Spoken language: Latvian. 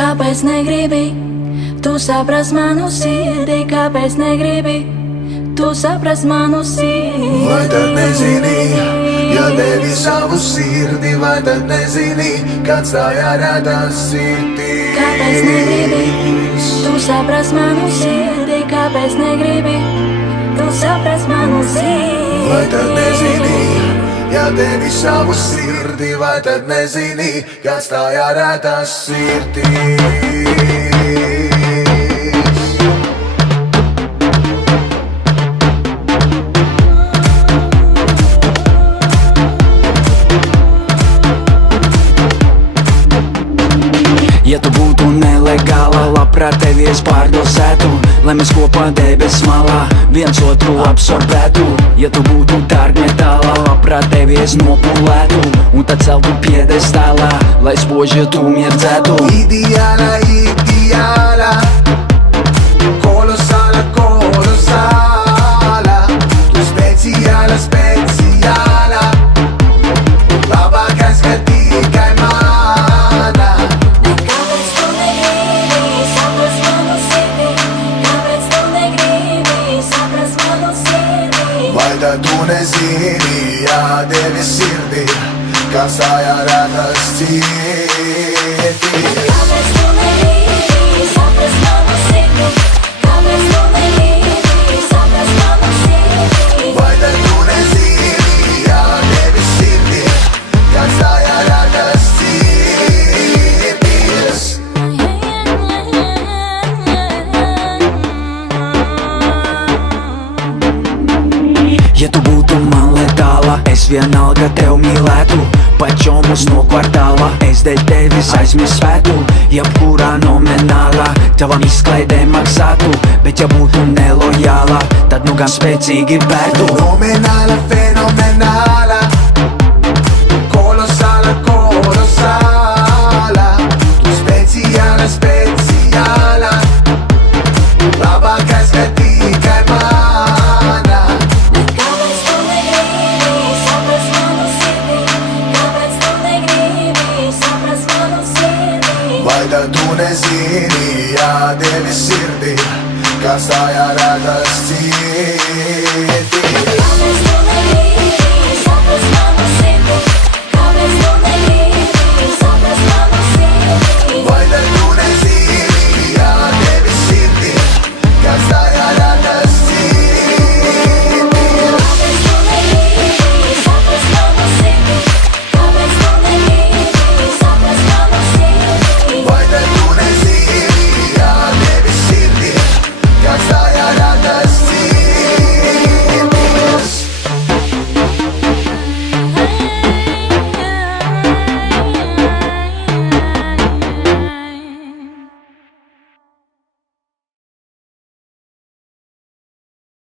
Kāpēc negribi tu saprast manu sirdi? Kāpēc negribi tu saprast manu sirdi? Vai tad nezini, ja devi savu sirdi? Vai tad nezini, kāds tā jārādās sirdī? Kāpēc negribi tu saprast manu sirdi? Kāpēc negribi tu saprast manu sirdi? Vai tad nezini, ja devi savu sirdi? Vai tad nezini, kāds tā jārādās sirdī? Ja tu būtu nelegāla, labprāt tevi es pārdosētu, lai mēs kopā debesis malā viens otru absorbētu. Ja tu būtu dārgmetālā, labprāt tevi es nopulētu un tad celtu piedestālā, lai spoži tu mirdzētu. Ideāla, ideāla, kolosāla, kolosāla, tu speciāla, speciāla, labākais, ka tikai mana. Vai tad tu nezini, ja devi sirdi, kāds tā jārādās sirdī? Kāpēc tu negribi saprast manu sirdi? Kāpēc tu negribi saprast manu sirdi? Vai tad tu nezini, ja devi sirdi, kāds tā jārādās sirdīs? Ja tu būtu man letāla, es vienalga tev mīlētu, pat čomus no kvartāla, es dēļ tevis aizmirstētu. Jebkurā nominālā tavam izklaidē maksātu, bet ja būtu nelojāla, tad nu gan spēcīgi bērtu. Fenomenāla, fenomenāla, kolosāla, kolosāla, tu speciāla, speciāla, labākais, ka tikai mana. Kāpēc tu negribi saprast manu sirdi? Kāpēc tu negribi saprast manu sirdi? Vai tad tu nezini, ja devi sirdi, kāds tā jārādās sirdī?